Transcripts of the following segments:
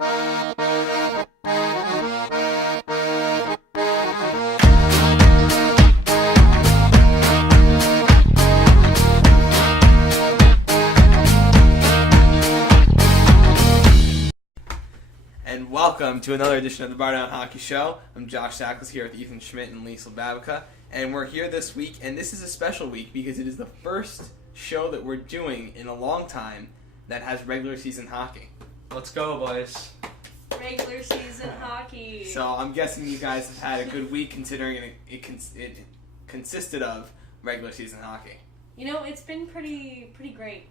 And welcome to another edition of the Bar Down Hockey Show. I'm Josh Sackles here with Ethan Schmidt and Liesl Babica. And we're here this week, and this is a special week because it is the first show that we're doing in a long time that has regular season hockey. Let's go, boys. Regular season hockey. So I'm guessing you guys have had a good week considering it consisted of regular season hockey. You know, it's been pretty great.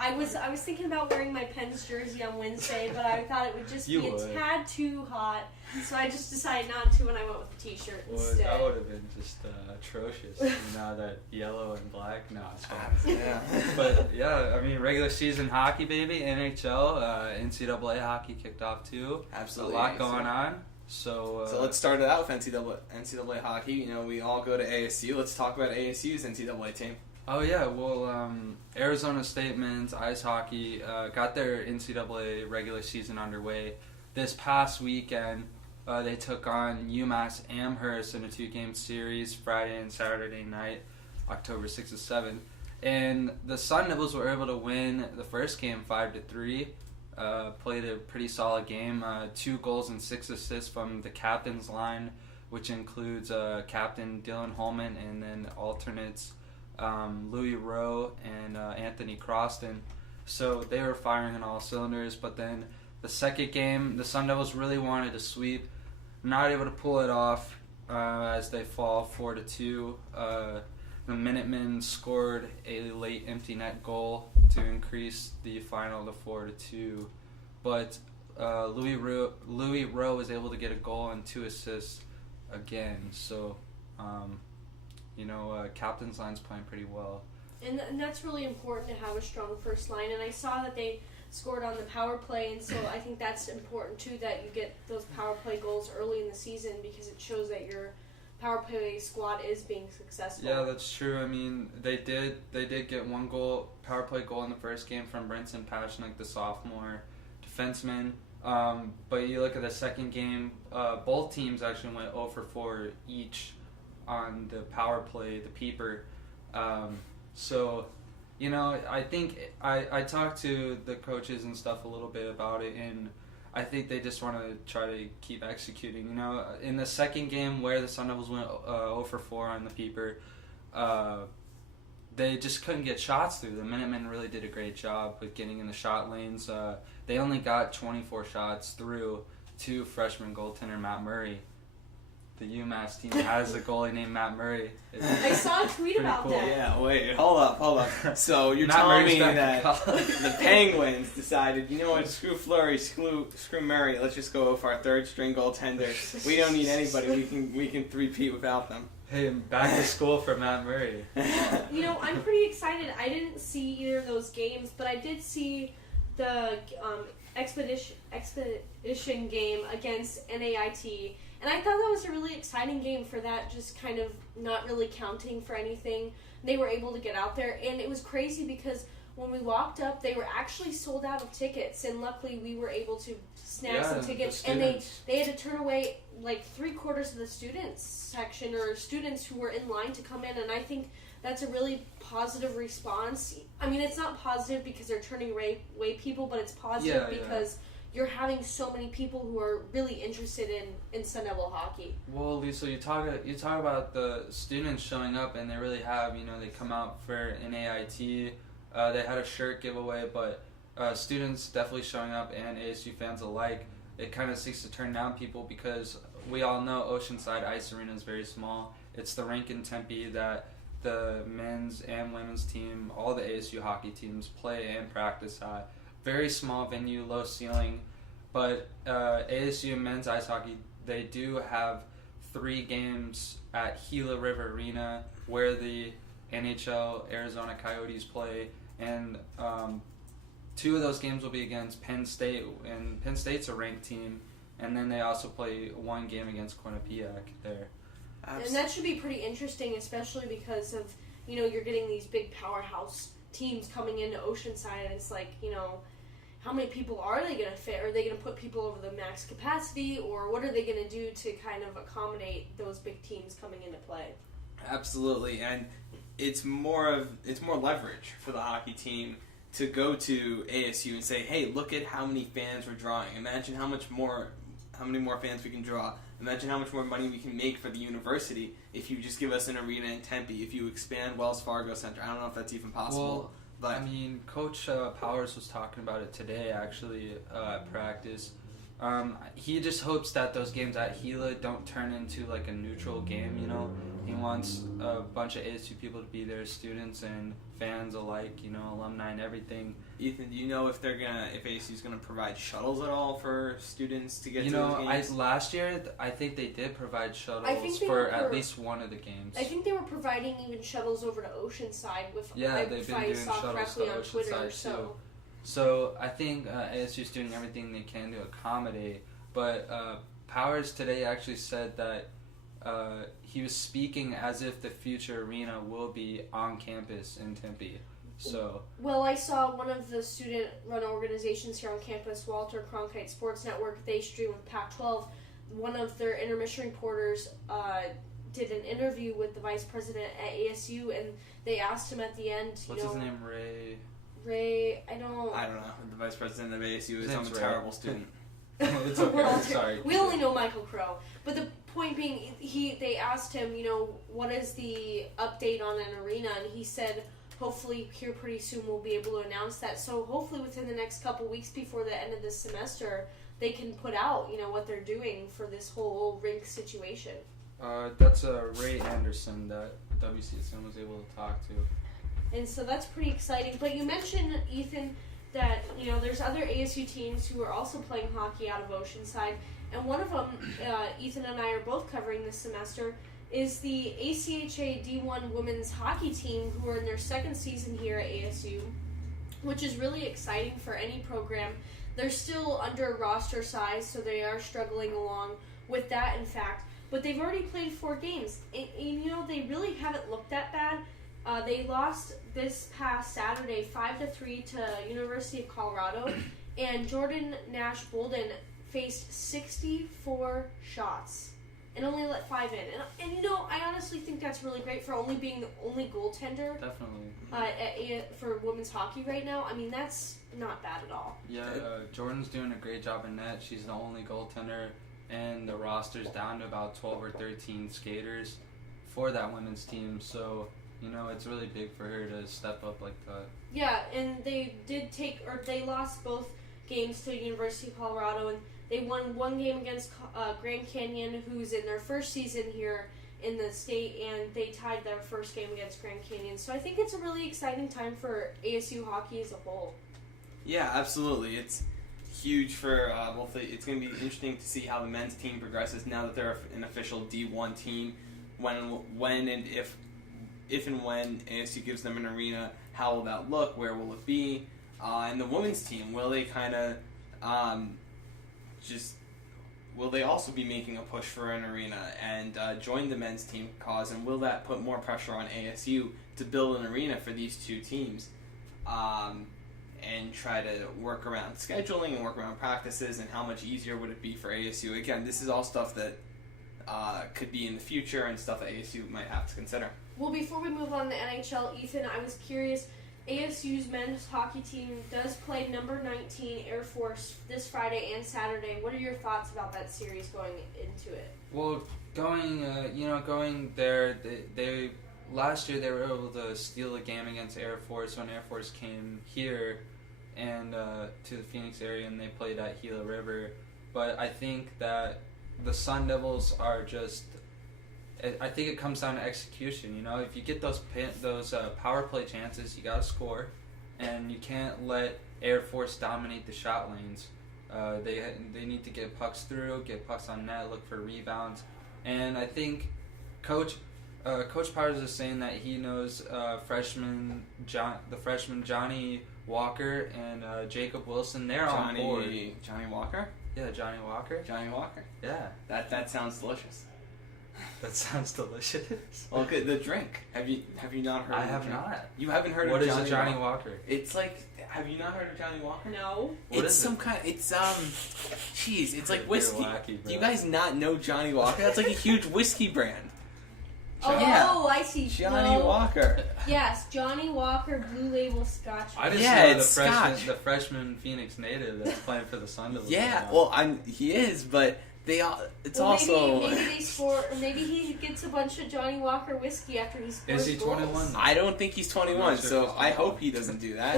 I was thinking about wearing my Pens jersey on Wednesday, but I thought it would just be a tad too hot, so I just decided not to, and I went with the t-shirt instead. That would have been just atrocious. Now that yellow and black, no, it's fine. Yeah. But yeah, I mean, regular season hockey, baby. NHL, NCAA hockey kicked off too. Absolutely. A lot going on. So let's start it out with NCAA hockey. You know, we all go to ASU. Let's talk about ASU's NCAA team. Oh yeah, well, Arizona State men's ice hockey got their NCAA regular season underway this past weekend. They took on UMass Amherst in a 2-game series, Friday and Saturday night, October 6th and 7th. And the Sun Devils were able to win the first game 5-3. Played a pretty solid game. 2 goals and 6 assists from the captain's line, which includes Captain Dylan Holman and then alternates Louis Rowe and Anthony Croston. So they were firing on all cylinders, but then the second game, the Sun Devils really wanted to sweep, not able to pull it off as they fall 4-2. The Minutemen scored a late empty net goal to increase the final to 4-2, but Louis Rowe was able to get a goal and 2 assists again. So captain's line's playing pretty well. And that's really important to have a strong first line. And I saw that they scored on the power play, and so I think that's important too, that you get those power play goals early in the season because it shows that your power play squad is being successful. Yeah, that's true. I mean, they did get 1 power play goal in the first game from Brinson Pasichnuk, the sophomore defenseman. But you look at the second game, both teams actually went 0 for 4 each on the power play, the peeper. I think I talked to the coaches and stuff a little bit about it, and I think they just want to try to keep executing. You know, in the second game where the Sun Devils went 0 for 4 on the peeper, they just couldn't get shots through. The Minutemen really did a great job with getting in the shot lanes. They only got 24 shots through to freshman goaltender Matt Murray. The UMass team has a goalie named Matt Murray. I saw a tweet about cool. that. Yeah, wait, hold up. So you're Matt telling Murray's me back that in college. the Penguins decided, you know what, screw Fleury, screw Murray, let's just go for our third string goaltender. We don't need anybody. We can three-peat without them. Hey, back to school for Matt Murray. You know, I'm pretty excited. I didn't see either of those games, but I did see the expedition game against NAIT. And I thought that was a really exciting game for that, just kind of not really counting for anything. They were able to get out there, and it was crazy because when we walked up, they were actually sold out of tickets, and luckily we were able to snag some tickets. And they had to turn away like 3/4 of the students section, or students who were in line to come in, and I think that's a really positive response. I mean, it's not positive because they're turning away people, but it's positive because you're having so many people who are really interested in Sun Devil hockey. Well, Lisa, you talk about the students showing up, and they really have. You know, they come out for NAIT. They had a shirt giveaway, but students definitely showing up, and ASU fans alike. It kind of seeks to turn down people because we all know Oceanside Ice Arena is very small. It's the rink in Tempe that the men's and women's team, all the ASU hockey teams, play and practice at. Very small venue, low ceiling, but ASU men's ice hockey, they do have 3 games at Gila River Arena where the NHL Arizona Coyotes play, and 2 of those games will be against Penn State, and Penn State's a ranked team, and then they also play 1 game against Quinnipiac there. And that should be pretty interesting, especially because of, you're getting these big powerhouse teams coming into Oceanside, and it's like, how many people are they going to fit? Are they going to put people over the max capacity, or what are they going to do to kind of accommodate those big teams coming into play? Absolutely, and it's more leverage for the hockey team to go to ASU and say, hey, look at how many fans we're drawing. Imagine how many more fans we can draw. Imagine how much more money we can make for the university if you just give us an arena in Tempe, if you expand Wells Fargo Center. I don't know if that's even possible. Well, but I mean, Coach Powers was talking about it today, actually, at practice. He just hopes that those games at Gila don't turn into like a neutral game, you know? He wants a bunch of ASU people to be there, students and fans alike, you know, alumni and everything. Ethan, do you know if ASU's gonna provide shuttles at all for students to get to those games? Last year I think they did provide I shuttles think they for were at least one of the games. I think they were providing even shuttles over to Oceanside with they've been doing saw shuttles correctly to on Twitter. Oceanside too. So I think ASU's doing everything they can to accommodate. But Powers today actually said that he was speaking as if the future arena will be on campus in Tempe. So Well, I saw one of the student-run organizations here on campus, Walter Cronkite Sports Network. They stream with Pac-12. One of their intermission reporters did an interview with the vice president at ASU, and they asked him at the end, what's his name? Ray, I don't know. The vice president of ASU is His I'm a name's Ray. terrible student. It's okay. Walter. Sorry. We only know Michael Crow. But the point being, they asked him, what is the update on an arena? And he said, hopefully here pretty soon we'll be able to announce that. So hopefully within the next couple weeks before the end of this semester, they can put out, what they're doing for this whole rink situation. That's Ray Anderson that WCSN was able to talk to. And so that's pretty exciting. But you mentioned, Ethan, that there's other ASU teams who are also playing hockey out of Oceanside, and one of them, Ethan and I are both covering this semester, is the ACHA D1 women's hockey team, who are in their second season here at ASU, which is really exciting for any program. They're still under roster size, so they are struggling along with that, in fact, but they've already played 4 games, and they really haven't looked that bad. They lost this past Saturday 5-3 to University of Colorado, and Jordan Nash Bolden faced 64 shots and only let 5 in. And I honestly think that's really great for only being the only goaltender. Definitely. For women's hockey right now. I mean, that's not bad at all. Yeah, Jordan's doing a great job in net. She's the only goaltender, and the roster's down to about 12 or 13 skaters for that women's team. So it's really big for her to step up like that. Yeah, and they they lost both games to University of Colorado, and they won one game against Grand Canyon, who's in their first season here in the state, and they tied their first game against Grand Canyon. So I think it's a really exciting time for ASU hockey as a whole. Yeah, absolutely. It's huge for both. It's going to be interesting to see how the men's team progresses now that they're an official D1 team. When and if and when ASU gives them an arena, how will that look? Where will it be? And the women's team, will they kind of will they also be making a push for an arena and join the men's team cause? And will that put more pressure on ASU to build an arena for these two teams and try to work around scheduling and work around practices? And how much easier would it be for ASU? Again, this is all stuff that could be in the future and stuff that ASU might have to consider. Well, before we move on to NHL, Ethan, I was curious. ASU's men's hockey team does play number 19 Air Force this Friday and Saturday. What are your thoughts about that series going into it? Well, going there, they last year they were able to steal a game against Air Force when Air Force came here and to the Phoenix area, and they played at Gila River. But I think that the Sun Devils are just. I think it comes down to execution. If you get those power play chances, you gotta score, and you can't let Air Force dominate the shot lanes. They need to get pucks through, get pucks on net, look for rebounds, and I think Coach Powers is saying that he knows the freshman Johnny Walker and Jacob Wilson. They're on board. Johnny Walker. Yeah, Johnny Walker. Johnny Walker. Yeah. That sounds delicious. That sounds delicious. Well, okay, the drink. Have you not heard? I of the have drink? not. You haven't heard What of is Johnny a Johnny Walker? It's like, have you not heard of Johnny Walker? No. What It's is some it? kind. It's Jeez, it's like You're whiskey. wacky, Do you bro. guys not know Johnny Walker? That's like a huge whiskey brand. Oh, Yeah. I see. Johnny No. Walker. Yes, Johnny Walker Blue Label Scotch. I just Yeah, know it's Scotch. the freshman Phoenix native that's playing for the Sunderland. Yeah, now. well, he is, but they all. It's Well, also. maybe they score, or maybe he gets a bunch of Johnny Walker whiskey after he scores Is he goals. 21? I don't think he's 21, I'm not sure so if he's I 21. hope he doesn't do that.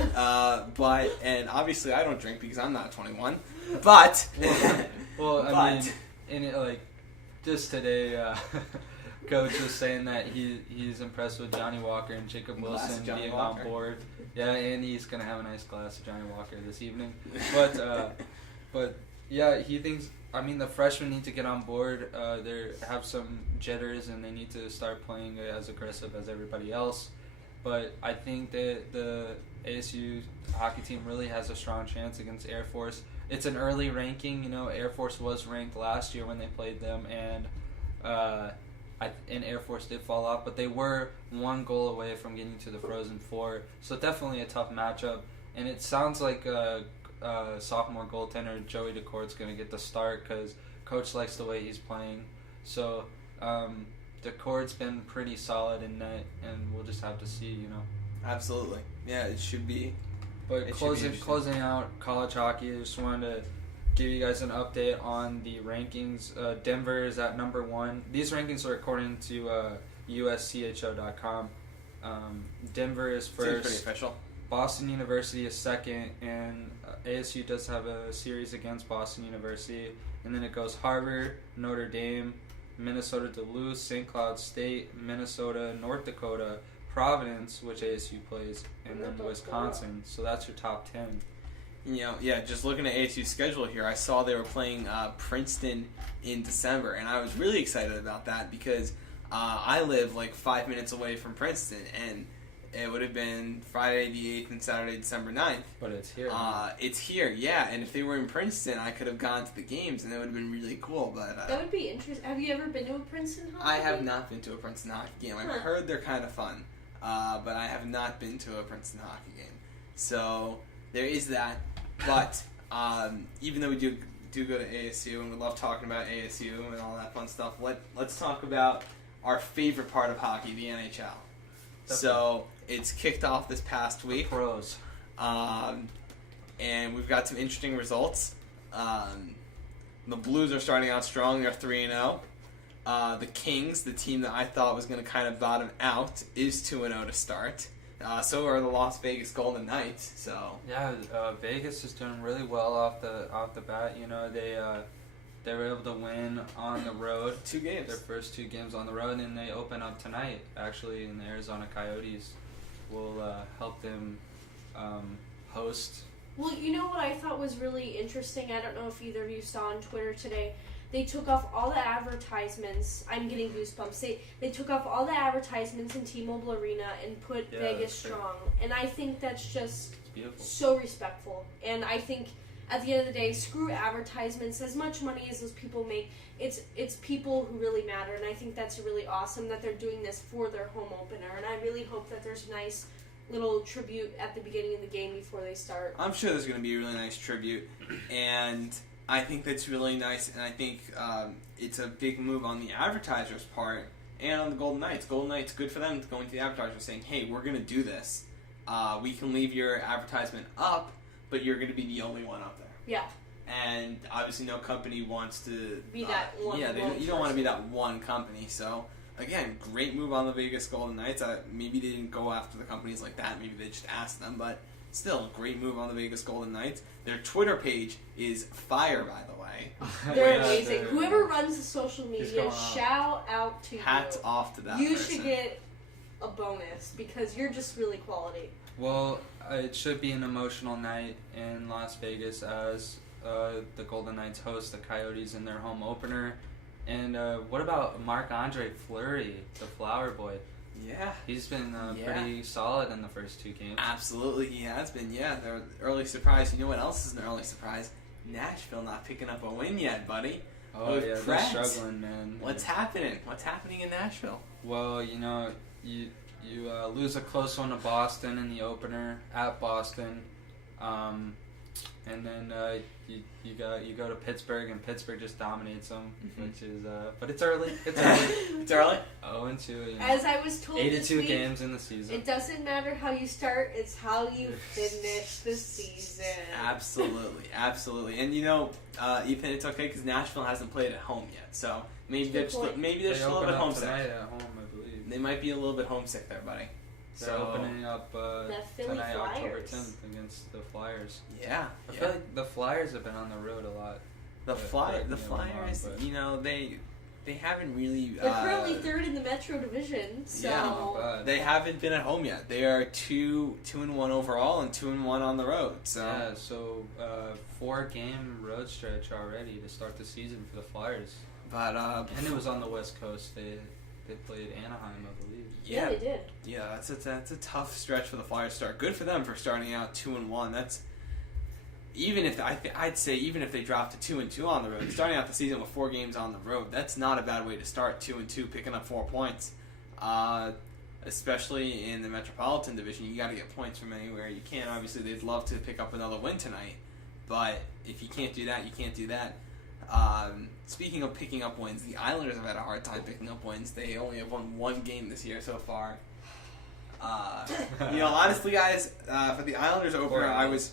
And obviously I don't drink because I'm not 21. But, Well, I But- mean, in it, like, just today, Coach was saying that he's impressed with Johnny Walker and Jacob Glass of Wilson Johnny being Walker. on board. Yeah, and he's gonna have a nice glass of Johnny Walker this evening. But yeah, he thinks. I mean, the freshmen need to get on board. They have some jitters, and they need to start playing as aggressive as everybody else. But I think that the ASU hockey team really has a strong chance against Air Force. It's an early ranking. You know, Air Force was ranked last year when they played them, and Air Force did fall off, but they were one goal away from getting to the Frozen Four. So definitely a tough matchup. And it sounds like sophomore goaltender Joey DeCourt's going to get the start because Coach likes the way he's playing. So DeCourt's been pretty solid in net, and we'll just have to see, you know. absolutely. Yeah, it should be. But It should be closing interesting. out college hockey, I just wanted to give you guys an update on the rankings. Denver is at number 1. These rankings are according to USCHO.com. Denver is Seems pretty first. official. Boston University is second, and ASU does have a series against Boston University. And then it goes Harvard, Notre Dame, Minnesota Duluth, St. Cloud State, Minnesota, North Dakota, Providence, which ASU plays, and then Wisconsin. So that's your top 10. You know, yeah, just looking at ASU's schedule here, I saw they were playing Princeton in December, and I was really excited about that because I live like 5 minutes away from Princeton, and it would have been Friday the 8th and Saturday December 9th. But it's here. It's here, yeah, and if they were in Princeton, I could have gone to the games, and that would have been really cool, but That would be interesting. Have you ever been to a Princeton hockey I have game? not been to a Princeton hockey game. I've Huh. heard they're kind of fun, but I have not been to a Princeton hockey game. So there is that. But even though we do go to ASU and we love talking about ASU and all that fun stuff, let's talk about our favorite part of hockey, the NHL. So it's kicked off this past week. Pros. And we've got some interesting results. The Blues are starting out strong. They're 3-0. The Kings, the team that I thought was going to kind of bottom out, is 2-0 to start. So are the Las Vegas Golden Knights. So Yeah, Vegas is doing really well off the bat. You know, they were able to win on the road. 2 games. Their first 2 games on the road, and they open up tonight. Actually, and the Arizona Coyotes will help them host. Well, you know what I thought was really interesting? I don't know if either of you saw on Twitter today. They took off all the advertisements. I'm getting goosebumps. They took off all the advertisements in T-Mobile Arena and put Yeah, Vegas that's true. strong. And I think that's just It's beautiful. so respectful. And I think at the end of the day, screw advertisements. As much money as those people make, it's people who really matter. And I think that's really awesome that they're doing this for their home opener. And I really hope that there's a nice little tribute at the beginning of the game before they start. I'm sure there's going to be a really nice tribute, and I think that's really nice, and I think it's a big move on the advertisers' part and on the Golden Knights. Golden Knights, good for them going to the advertisers saying, hey, we're going to do this. We can leave your advertisement up, but you're going to be the only one up there. Yeah. And obviously no company wants to Be that one Yeah, lone you don't want to be person. that one company. So again, great move on the Vegas Golden Knights. Maybe they didn't go after the companies like that. Maybe they just asked them, but still, great move on the Vegas Golden Knights. Their Twitter page is fire, by the way. They're Yeah, amazing. they're- Whoever runs the social He's media, going off. shout out to Hats you. off to that You person. should get a bonus because you're just really quality. Well, it should be an emotional night in Las Vegas as the Golden Knights host the Coyotes in their home opener. And what about Marc-Andre Fleury, the Flower Boy? Yeah, He's been Yeah. pretty solid in the first 2 games. absolutely, he has been. Yeah, they're early surprise. You know what else is an early surprise? Nashville not picking up a win yet, buddy. Oh with yeah, Preds. they're struggling, man. What's happening? What's happening in Nashville? Well, you lose a close one to Boston in the opener at Boston, and then you go to Pittsburgh, and Pittsburgh just dominates them, which is but it's early. It's early. It's early. 0-2. As I was told this 82 week, games in the season. it doesn't matter how you start; it's how you finish the season. Absolutely. And Ethan, it's okay because Nashville hasn't played at home yet, so maybe they're Good just point. maybe they're They just a little open bit up homesick. tonight at home, I believe. They might be a little bit homesick there, buddy. They're opening up The Philly tonight, October Flyers. 10th, against the Flyers. Yeah. I feel like the Flyers have been on the road a lot. The correct me the if I'm wrong, Flyers, but- they haven't really. They're currently third in the Metro Division, so Yeah, Not bad. They haven't been at home yet. They are 2-1 overall and 2-1 on the road. So Yeah, so 4-game road stretch already to start the season for the Flyers. but And it was on the West Coast. They played Anaheim, I believe. yeah, they did. Yeah, that's a tough stretch for the Flyers to start. Good for them for starting out 2-1. That's even if I'd say even if they dropped to 2-2 on the road, starting out the season with 4 games on the road, that's not a bad way to start. 2-2, picking up 4 points, especially in the Metropolitan Division. You got to get points from anywhere you can. Obviously, they'd love to pick up another win tonight, but if you can't do that, you can't do that. Speaking of picking up wins, the Islanders have had a hard time picking up wins. They only have won 1 game this year so far. Honestly, guys, for the Islanders opener, I was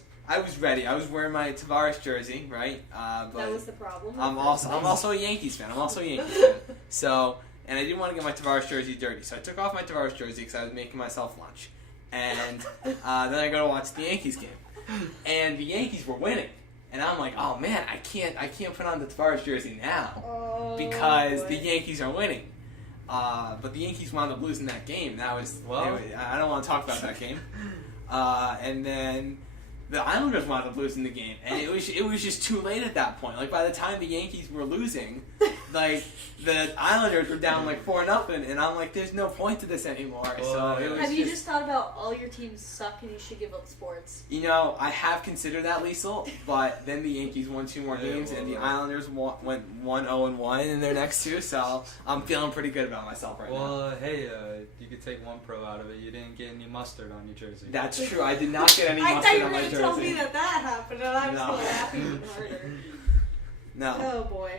ready. I was wearing my Tavares jersey, right? But That was the problem. I'm also a Yankees fan. So, and I didn't want to get my Tavares jersey dirty, so I took off my Tavares jersey because I was making myself lunch, and then I go to watch the Yankees game, and the Yankees were winning. And I'm like, oh man, I can't put on the Tavares jersey now because the Yankees are winning. But the Yankees wound up losing that game. That was I don't want to talk about that game. And then the Islanders wound up losing the game, and it was just too late at that point. Like by the time the Yankees were losing, like the Islanders were down like 4-0, and I'm like, there's no point to this anymore. So it was Have you just thought about all your teams suck and you should give up sports? I have considered that, Liesel, but then the Yankees won 2 more games, and the Islanders went 1-0-1 in their next 2, so I'm feeling pretty good about myself right now. Well, hey, you could take one pro out of it. You didn't get any mustard on your jersey. That's true. I did not get any I thought mustard you were on my going jersey. to tell me that happened, and I was No. going to laugh even harder. No. Oh boy.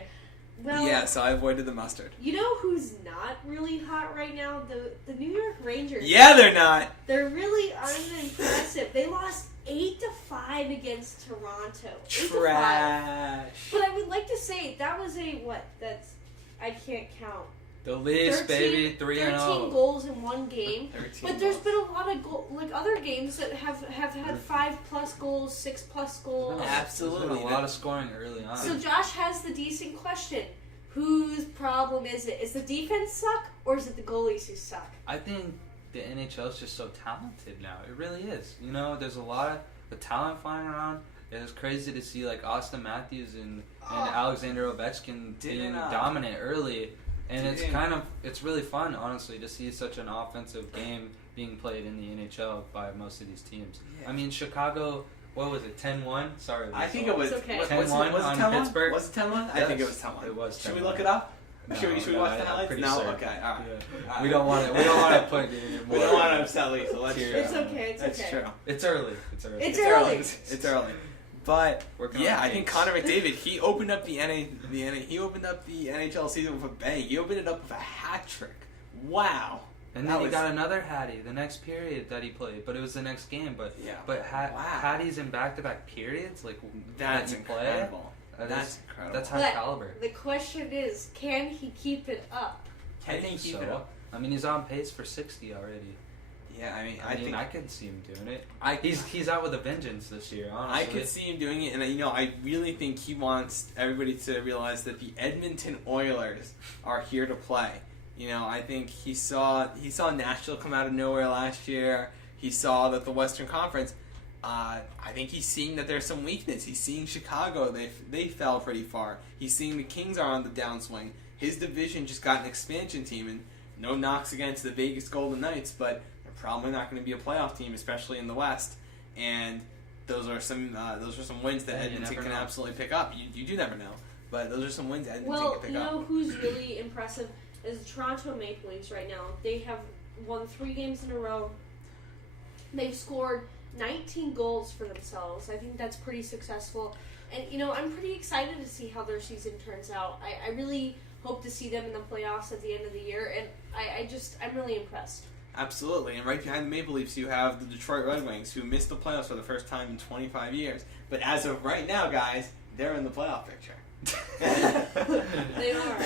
Well, Yeah, so I avoided the mustard. you know who's not really hot right now? The New York Rangers. Yeah, they're not. They're really unimpressive. They lost 8-5 against Toronto. 8-5. Trash. But I would like to say that was I can't count. The Leafs, baby, 3-0. 13 goals in one game. 13 But there's goals. been a lot of other games that have had 5+ goals, 6+ goals. Absolutely. There's been a lot of scoring early on. So Josh has the decent question. Whose problem is it? Is the defense suck, or is it the goalies who suck? I think the NHL is just so talented now. It really is. There's a lot of the talent flying around. It's crazy to see like Austin Matthews and Alexander Ovechkin being dominant early. And it's really fun, honestly, to see such an offensive game being played in the NHL by most of these teams. Yeah. I mean, Chicago, what was it, 10-1? Sorry. I think it was. It's okay. Was it 10-1 10-1? on Pittsburgh? Was it 10-1? I Yes, think it was 10-1. it was Should we 10-1. look it up? No, should we no, watch the I'm highlights? pretty No? certain. Okay, alright. Yeah. We don't want to put it in We don't want to upset Lisa. Let's It's okay. It's That's okay. true. It's early. It's It's early. It's early. But Working yeah, on I think things. Connor McDavid, he opened up the NHL season with a bang. He opened it up with a hat trick. Wow. And That then he was- got another Hattie the next period that he played, but it was the next game. But Yeah. but Wow. Hatties in back-to-back periods, like That's that you play, incredible. that That's is- incredible. that's high But caliber. the question is, can he keep it up? Can I he think keep so. it up? I mean, he's on pace for 60 already. Yeah, I mean, I think I could see him doing it. I He's out with a vengeance this year. Honestly, I could see him doing it, and I really think he wants everybody to realize that the Edmonton Oilers are here to play. I think he saw Nashville come out of nowhere last year. He saw that the Western Conference. I think he's seeing that there's some weakness. He's seeing Chicago; they fell pretty far. He's seeing the Kings are on the downswing. His division just got an expansion team, and no knocks against the Vegas Golden Knights, but they're probably not going to be a playoff team, especially in the West. And those are some wins that Yeah, you Edmonton never can know. absolutely pick up. You do never know. But those are some wins I didn't Well, think you could pick know up. who's really impressive is the Toronto Maple Leafs right now. They have won 3 games in a row. They've scored 19 goals for themselves. I think that's pretty successful. And, you know, I'm pretty excited to see how their season turns out. I really hope to see them in the playoffs at the end of the year, and I'm really impressed. Absolutely, and right behind the Maple Leafs, you have the Detroit Red Wings, who missed the playoffs for the first time in 25 years. But as of right now, guys, they're in the playoff picture. They are.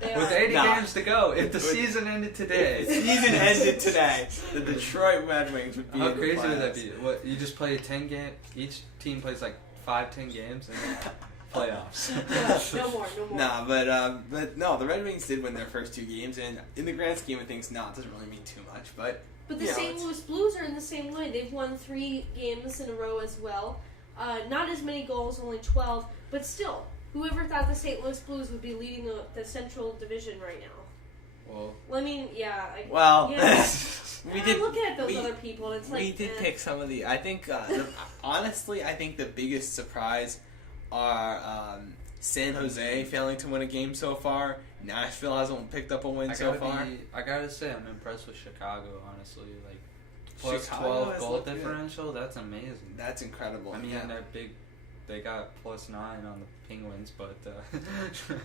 They With are. 80 Nah. games to go, if the season ended today. The season ended today. The Detroit Red Wings would be How in the crazy would that playoffs. be? What, you just play 10 game? Each team plays like 5-10 games and playoffs. No more. Nah, but no, the Red Wings did win their first 2 games, and in the grand scheme of things, no, it doesn't really mean too much. But But the you know, St. it's- Louis Blues are in the same way. They've won 3 games in a row as well. Not as many goals, only 12, but still, whoever thought the St. Louis Blues would be leading the Central Division right now? Well, Well, I mean, yeah. well, yeah. we I'm did. looking at those we- other people, and it's like, We did pick some of the. I think, honestly, I think the biggest surprise are San Jose failing to win a game so far. Nashville hasn't picked up a win so far. I gotta say, I'm impressed with Chicago, honestly. Like, plus Chicago 12 has goal looked good. differential, that's amazing. That's incredible. I mean, yeah. they got plus 9 on the Penguins, but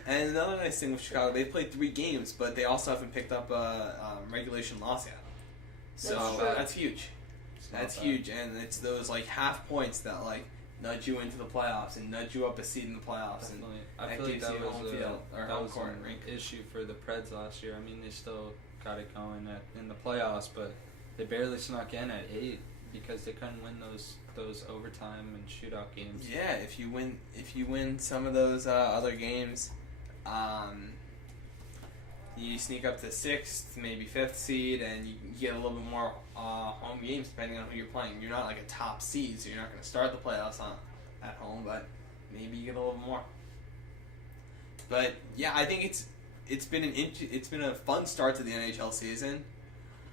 And another nice thing with Chicago, they've played 3 games, but they also haven't picked up a regulation loss yet. So That's true. that's huge. it's not That's bad. huge, and it's those like half points that like nudge you into the playoffs and nudge you up a seed in the playoffs. And Definitely. I that feel like gives that you was home field or that home was court an rink. issue for the Preds last year. I mean, they still got it going in the playoffs, but they barely snuck in at 8 because they couldn't win those overtime and shootout games. Yeah, if you win some of those other games, you sneak up to 6th, maybe 5th seed, and you get a little bit more home games depending on who you're playing. You're not like a top seed, so you're not going to start the playoffs at home, but maybe you get a little more. But yeah, I think it's been a fun start to the NHL season.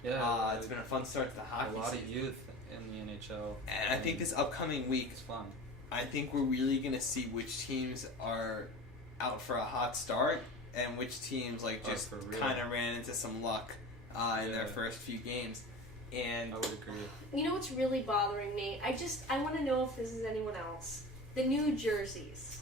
Yeah, It's been a fun start to the a hockey lot season. of youth in the NHL. And I think this upcoming week, It's fun. I think we're really going to see which teams are out for a hot start and which teams like Oh, just for real. kind of ran into some luck in their Yeah. first few games. And I would agree. You know what's really bothering me? I want to know if this is anyone else. The new jerseys.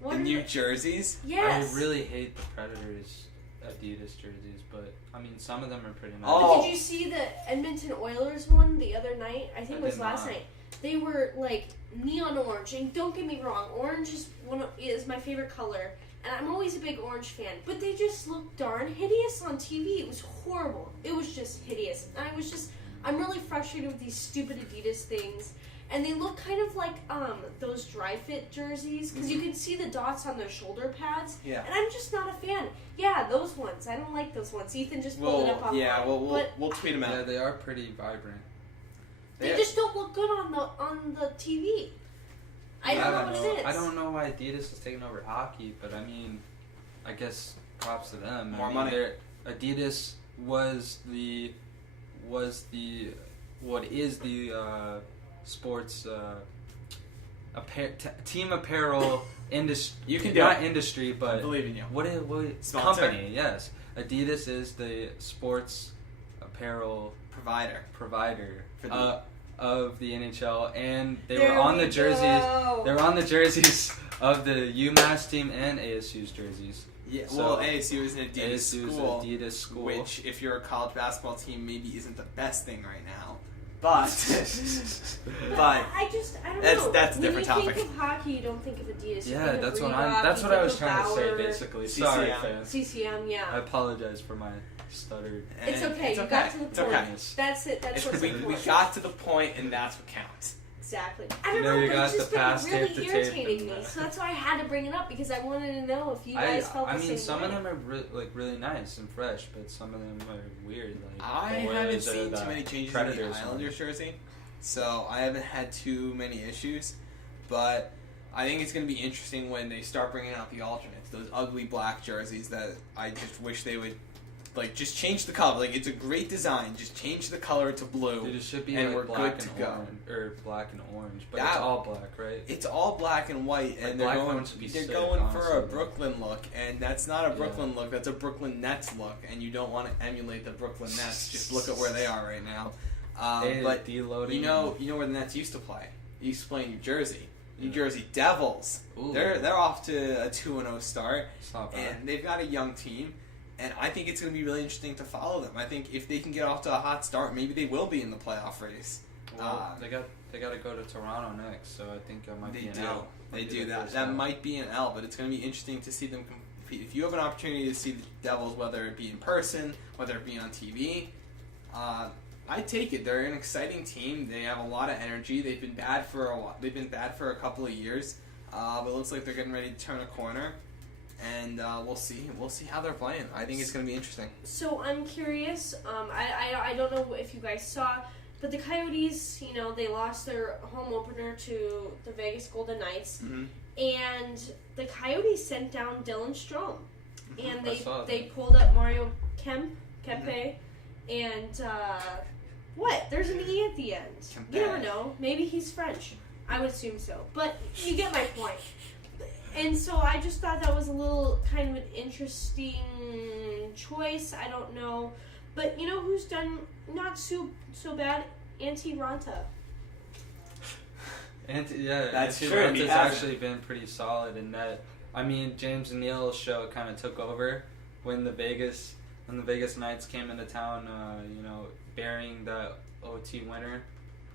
What the are New Jerseys, Yes. I really hate the Predators Adidas jerseys, but I mean some of them are pretty nice. Oh. But did you see the Edmonton Oilers one the other night? I think I it was did last not. night. They were like neon orange, and don't get me wrong, orange is my favorite color, and I'm always a big orange fan. But they just looked darn hideous on TV. It was horrible. It was just hideous. And I'm really frustrated with these stupid Adidas things. And they look kind of like those dry fit jerseys because you can see the dots on their shoulder pads. Yeah. And I'm just not a fan. Yeah, those ones. I don't like those ones. Ethan just pulled it up online. yeah, but we'll tweet them out. Yeah, they are pretty vibrant. they Yeah. just don't look good on the TV. I don't know what it is. I don't know why Adidas is taking over hockey, but I mean, I guess props to them. More I mean, money. Adidas was the what is the sports team apparel industry. You can do not it. industry, I but believe in you. what Sponsor. company? Yes, Adidas is the sports apparel Provider. provider For the- of the NHL, and they There were on we the jerseys. go. They were on the jerseys of the UMass team and ASU's jerseys. Yeah, So, well, ASU is an Adidas ASU is school, Adidas school. which, if you're a college basketball team, maybe isn't the best thing right now. But, but I don't know. that's a different when you topic. think of hockey, you don't think of Adidas. You yeah, think that's of what Reebok, that's you what I think was of trying to say. Bauer, Basically, CCM. sorry, fans. CCM, I yeah. apologize for my stutter. It's and okay. It's You okay. got to the It's point. okay. That's it. That's what's we important. got to the point, and that's what counts. Exactly. I don't You know, know, you but got it's just the been past really tape to tape irritating and, me. So that's why I had to bring it up because I wanted to know if you guys felt the I mean, same some way. of them are really nice and fresh, but some of them are weird. Like I the haven't Oilers or seen the too many changes Predators in the one. Islanders jersey, so I haven't had too many issues. But I think it's going to be interesting when they start bringing out the alternates, those ugly black jerseys that I just wish they would like just change the color. Like it's a great design. Just change the color to blue. Dude, it should be And like we're black good and to go. orange, or black and orange, but That- it's all black, right? It's all black and white, and Like, they're black going. ones would be They're sick, going for a honestly. Brooklyn look, and that's not a Yeah. Brooklyn look. That's a Brooklyn Nets look, and you don't want to emulate the Brooklyn Nets. Just look at where they are right now. But deloading. you know where the Nets used to play. They used to play in New Jersey. New Jersey Devils. Ooh. They're off to a 2-0 start, It's not bad. and they've got a young team. And I think it's going to be really interesting to follow them. I think if they can get off to a hot start, maybe they will be in the playoff race. Well, they got to go to Toronto next, so I think it might They be an do. L. They Might be do their that. first That L. might be an L, but it's going to be interesting to see them compete. If you have an opportunity to see the Devils, whether it be in person, whether it be on TV, I take it. They're an exciting team. They have a lot of energy. They've been bad for a while. They've been bad for a couple of years, but it looks like they're getting ready to turn a corner. And we'll see. We'll see how they're playing. I think it's going to be interesting. So I'm curious. I don't know if you guys saw, but the Coyotes, they lost their home opener to the Vegas Golden Knights, Mm-hmm. and the Coyotes sent down Dylan Strome, and I saw they that. pulled up Mario Kempe, and what? There's an E at the end. Kempe. You never know. Maybe he's French. I would assume so, but you get my point. And so I just thought that was a little kind of an interesting choice. I don't know. But you know who's done not so bad? Antti Ranta. That's Antti true, Ranta's he hasn't. actually been pretty solid in that. I mean, James Neal's show kind of took over when the Vegas Knights came into town. Bearing the OT winner.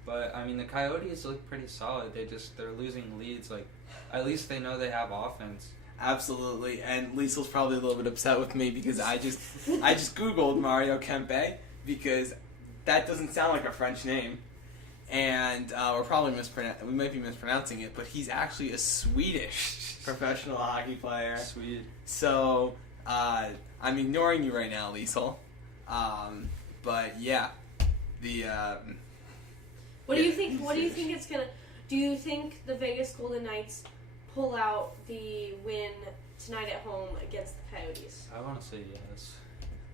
But I mean, the Coyotes look pretty solid. They're losing leads. Like, at least they know they have offense. Absolutely, and Liesel's probably a little bit upset with me because I just Googled Mario Kempe because that doesn't sound like a French name, and we might be mispronouncing it, but he's actually a Swedish professional hockey player. Sweet. So I'm ignoring you right now, Liesel. But yeah, the What do you think? What do you think it's gonna? Do you think the Vegas Golden Knights pull out the win tonight at home against the Coyotes? I want to say yes.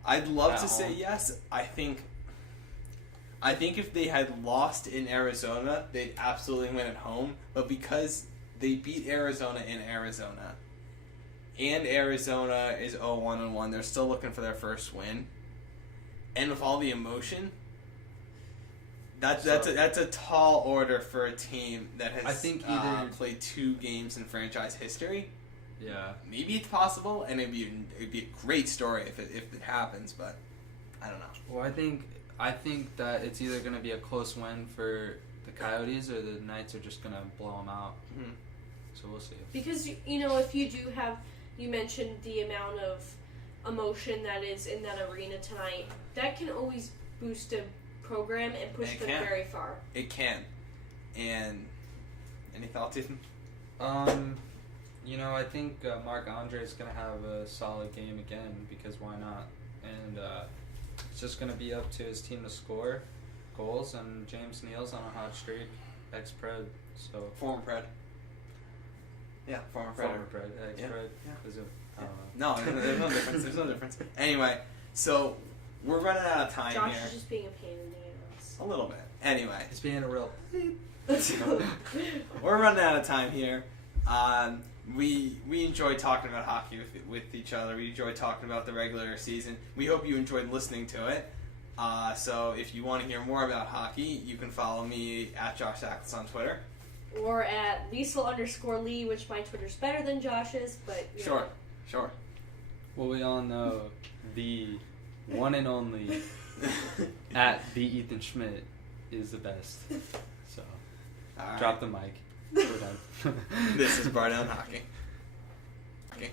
I'd love At to say home. yes. I think if they had lost in Arizona, they'd absolutely win at home. But because they beat Arizona in Arizona, and Arizona is 0-1-1, they're still looking for their first win. And with all the emotion, that's a tall order for a team that has I think either- played 2 games in franchise history. Yeah. Maybe it's possible, and it'd be a great story if it happens. But I don't know. Well, I think that it's either going to be a close win for the Coyotes or the Knights are just going to blow them out. Mhm. So we'll see. Because if you do have, you mentioned the amount of emotion that is in that arena tonight, that can always boost a program and push It them can. very far. It can. And any thoughts, Ethan? I think Marc Andre is going to have a solid game again because why not? And it's just going to be up to his team to score goals, and James Neal's on a hot streak, ex-Pred, so... Former Pred. Yeah, former Pred. Former Pred, ex-Pred. Yeah. Is it? I don't know. No, there's no difference. There's no difference. Anyway, so we're running out of time Josh here. is just being a pain in the ass. A little bit. Anyway, He's being a real... we're running out of time here. We enjoy talking about hockey with each other. We enjoy talking about the regular season. We hope you enjoyed listening to it. So if you want to hear more about hockey, you can follow me at Josh Ackles on Twitter. Or at Liesel_Lee, which my Twitter's better than Josh's, but Sure. Well, we all know the one and only at the Ethan Schmidt is the best. So, All right. drop the mic. We're done. This is Bar Down Hockey. Okay.